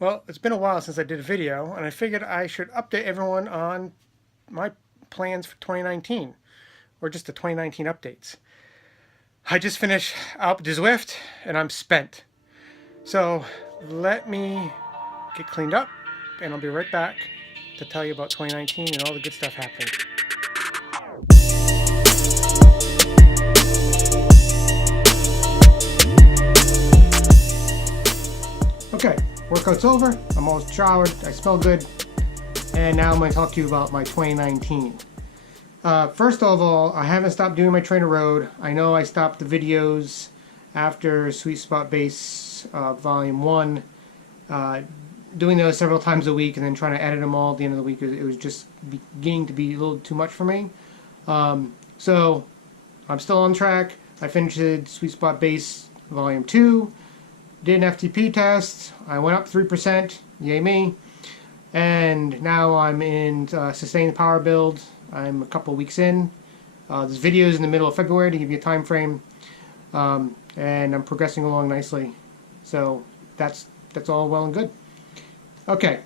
Well, it's been a while since I did a video, and I figured I should update everyone on my plans for 2019, or just the 2019 updates. I just finished Alpe du Zwift, and I'm spent. So let me get cleaned up, and I'll be right back to tell you about 2019 and all the good stuff happening. Okay, workout's over. I'm all showered. I smell good. And now I'm going to talk to you about my 2019. First of all, I haven't stopped doing my trainer road. I know I stopped the videos after Sweet Spot Base Volume 1, doing those several times a week and then trying to edit them all at the end of the week. It was just beginning to be a little too much for me. So I'm still on track. I finished Sweet Spot Base Volume 2, did an FTP test. I went up 3%, yay me. And now I'm in Sustained Power Build. I'm a couple weeks in. This video is in the middle of February to give you a time frame. And I'm progressing along nicely. So that's all well and good. Okay,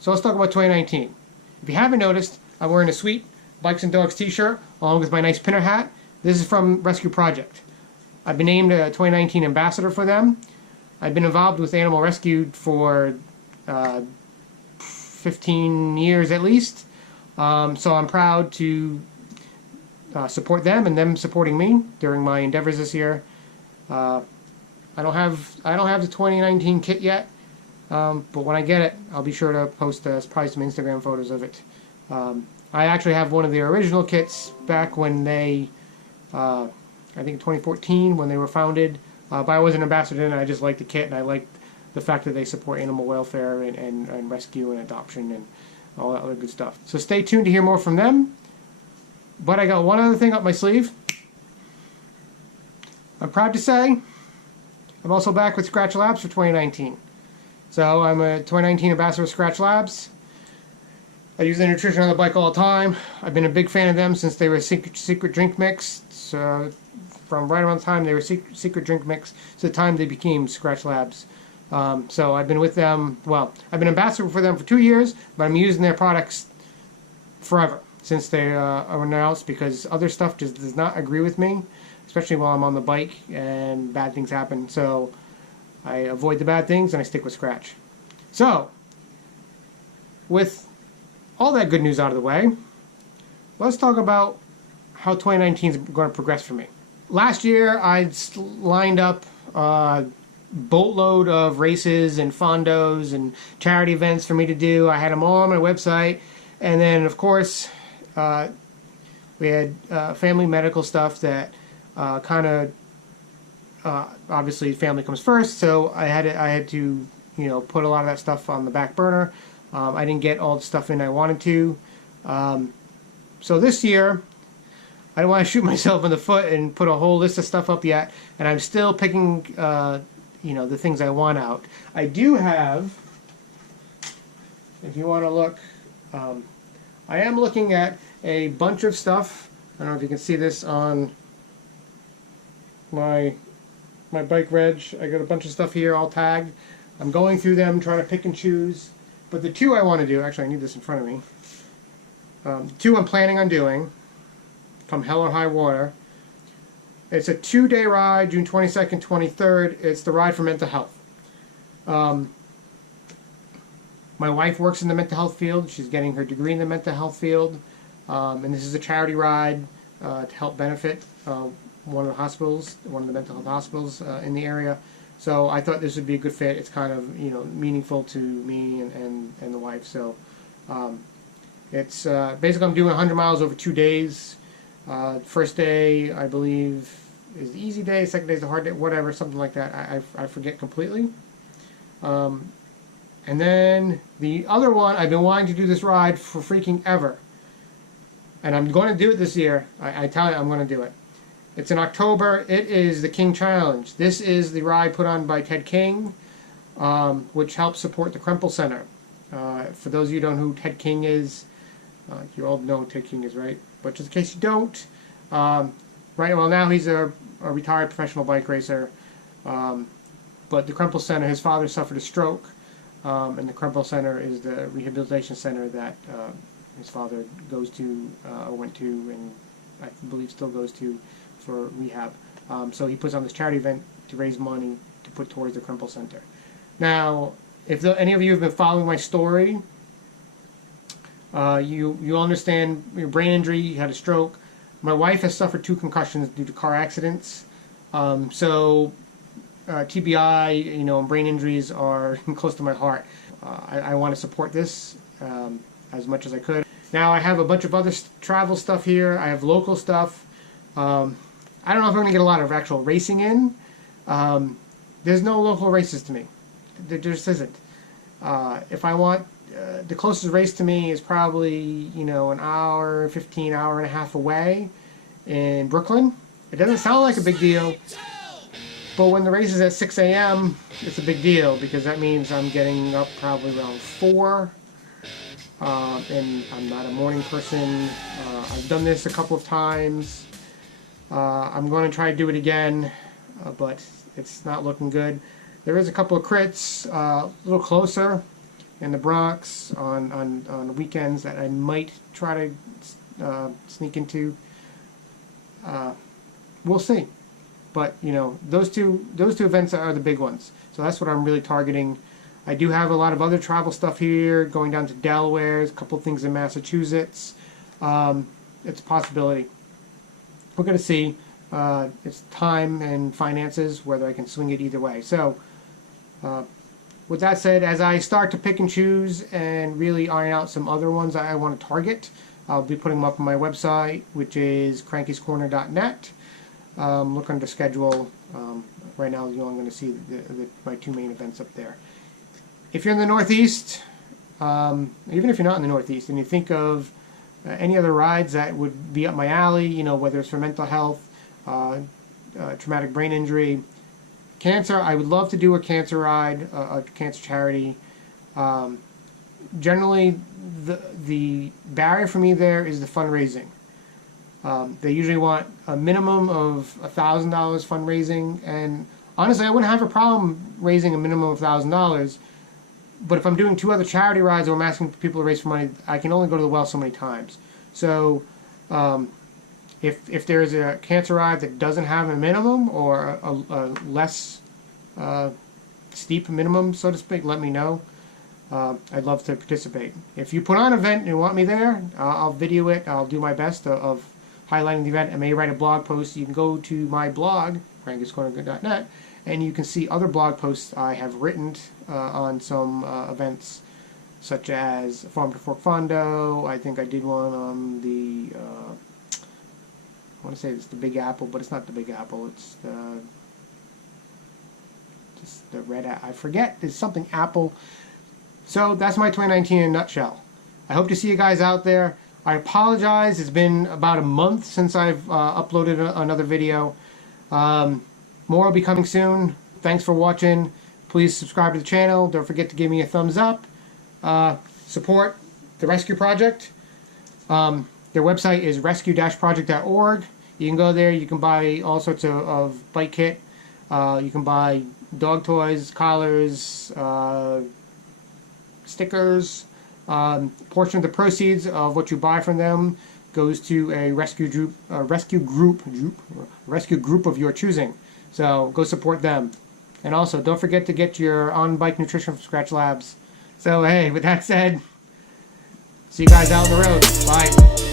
so let's talk about 2019. If you haven't noticed, I'm wearing a sweet Bikes and Dogs t-shirt along with my nice pinner hat. This is from Rescue Project. I've been named a 2019 ambassador for them. I've been involved with animal rescue for 15 years at least. So I'm proud to support them and them supporting me during my endeavors this year. I don't have the 2019 kit yet, but when I get it, I'll be sure to post probably some Instagram photos of it. I actually have one of their original kits back when they, I think 2014 when they were founded. But I was an ambassador and I just liked the kit and I liked the fact that they support animal welfare and rescue and adoption and all that other good stuff. So stay tuned to hear more from them. But I got one other thing up my sleeve. I'm proud to say I'm also back with Scratch Labs for 2019. So I'm a 2019 ambassador of Scratch Labs. I use their nutrition on the bike all the time. I've been a big fan of them since they were secret drink mix. So from right around the time they were secret drink mix to the time they became Scratch Labs. So I've been with them, well, I've been ambassador for them for 2 years, but I'm using their products forever since they are announced because other stuff just does not agree with me, especially while I'm on the bike and bad things happen. So I avoid the bad things and I stick with Scratch. So, with all that good news out of the way, let's talk about how 2019 is going to progress for me. Last year, I lined up a boatload of races and fondos and charity events for me to do. I had them all on my website. And then, of course, we had family medical stuff that kind of, obviously, family comes first. So I had to, put a lot of that stuff on the back burner. I didn't get all the stuff in I wanted to. So this year, I don't want to shoot myself in the foot and put a whole list of stuff up yet, and I'm still picking, the things I want out. I do have, if you want to look, I am looking at a bunch of stuff. I don't know if you can see this on my bike reg. I got a bunch of stuff here all tagged. I'm going through them, trying to pick and choose. But the two I want to do, actually I need this in front of me. The two I'm planning on doing, come hell or high water. It's a 2-day ride, June 22nd, 23rd. It's the Ride for Mental Health. My wife works in the mental health field. She's getting her degree in the mental health field. And this is a charity ride to help benefit one of the hospitals, one of the mental health hospitals in the area. So I thought this would be a good fit. It's kind of meaningful to me and the wife. So it's basically I'm doing 100 miles over 2 days. First day I believe is the easy day. Second day is the hard day. Whatever, something like that. I forget completely. And then the other one, I've been wanting to do this ride for freaking ever, and I'm going to do it this year. I tell you, I'm going to do it. It's in October. It is the King Challenge. This is the ride put on by Ted King, which helps support the Krempel Center. For those of you who don't know who Ted King is, you all know who Ted King is, right? But just in case you don't, right, well now he's a retired professional bike racer. But the Krempel Center, his father suffered a stroke and the Crumple Center is the rehabilitation center that his father goes to, or went to, and I believe still goes to for rehab. So he puts on this charity event to raise money to put towards the Crumple Center. Now, if any of you have been following my story, you understand your brain injury, you had a stroke. My wife has suffered 2 concussions due to car accidents. So TBI, and brain injuries are close to my heart. I want to support this as much as I could. Now I have a bunch of other travel stuff here. I have local stuff. I don't know if I'm going to get a lot of actual racing in. There's no local races to me. There just isn't. If I want, the closest race to me is probably, an hour, 15, hour and a half away in Brooklyn. It doesn't sound like a big deal, but when the race is at 6 a.m., it's a big deal because that means I'm getting up probably around 4. And I'm not a morning person. I've done this a couple of times. I'm going to try to do it again, but it's not looking good. There is a couple of crits a little closer in the Bronx on weekends that I might try to sneak into. We'll see. But those two events are the big ones. So that's what I'm really targeting. I do have a lot of other travel stuff here, going down to Delaware, a couple things in Massachusetts. It's a possibility. We're going to see. It's time and finances, whether I can swing it either way. So, with that said, as I start to pick and choose and really iron out some other ones I want to target, I'll be putting them up on my website, which is crankyscorner.net. Look under schedule. Right now, I'm going to see my 2 main events up there. If you're in the Northeast, even if you're not in the Northeast, and you think of any other rides that would be up my alley, whether it's for mental health, traumatic brain injury, cancer, I would love to do a cancer ride, a cancer charity. Generally, the barrier for me there is the fundraising. They usually want a minimum of $1,000 fundraising, and honestly, I wouldn't have a problem raising a minimum of $1,000. But if I'm doing 2 other charity rides or I'm asking people to raise for money, I can only go to the well so many times. So if there is a cancer ride that doesn't have a minimum or a less steep minimum, so to speak, let me know. I'd love to participate. If you put on an event and you want me there, I'll video it. I'll do my best of highlighting the event. I may write a blog post. You can go to my blog, crankyscorner.net, and you can see other blog posts I have written on some events, such as Farm to Fork Fondo. I think I did one on the, I want to say it's the Big Apple, but it's not the Big Apple. It's just the red, I forget. There's something Apple. So that's my 2019 in a nutshell. I hope to see you guys out there. I apologize. It's been about a month since I've uploaded another video. More will be coming soon. Thanks for watching. Please subscribe to the channel. Don't forget to give me a thumbs up. Support the Rescue Project. Their website is rescue-project.org. You can go there. You can buy all sorts of bike kit. You can buy dog toys, collars, stickers. Portion of the proceeds of what you buy from them goes to a rescue group of your choosing. So go support them. And also, don't forget to get your on-bike nutrition from Scratch Labs. So hey, with that said, see you guys out on the road. Bye.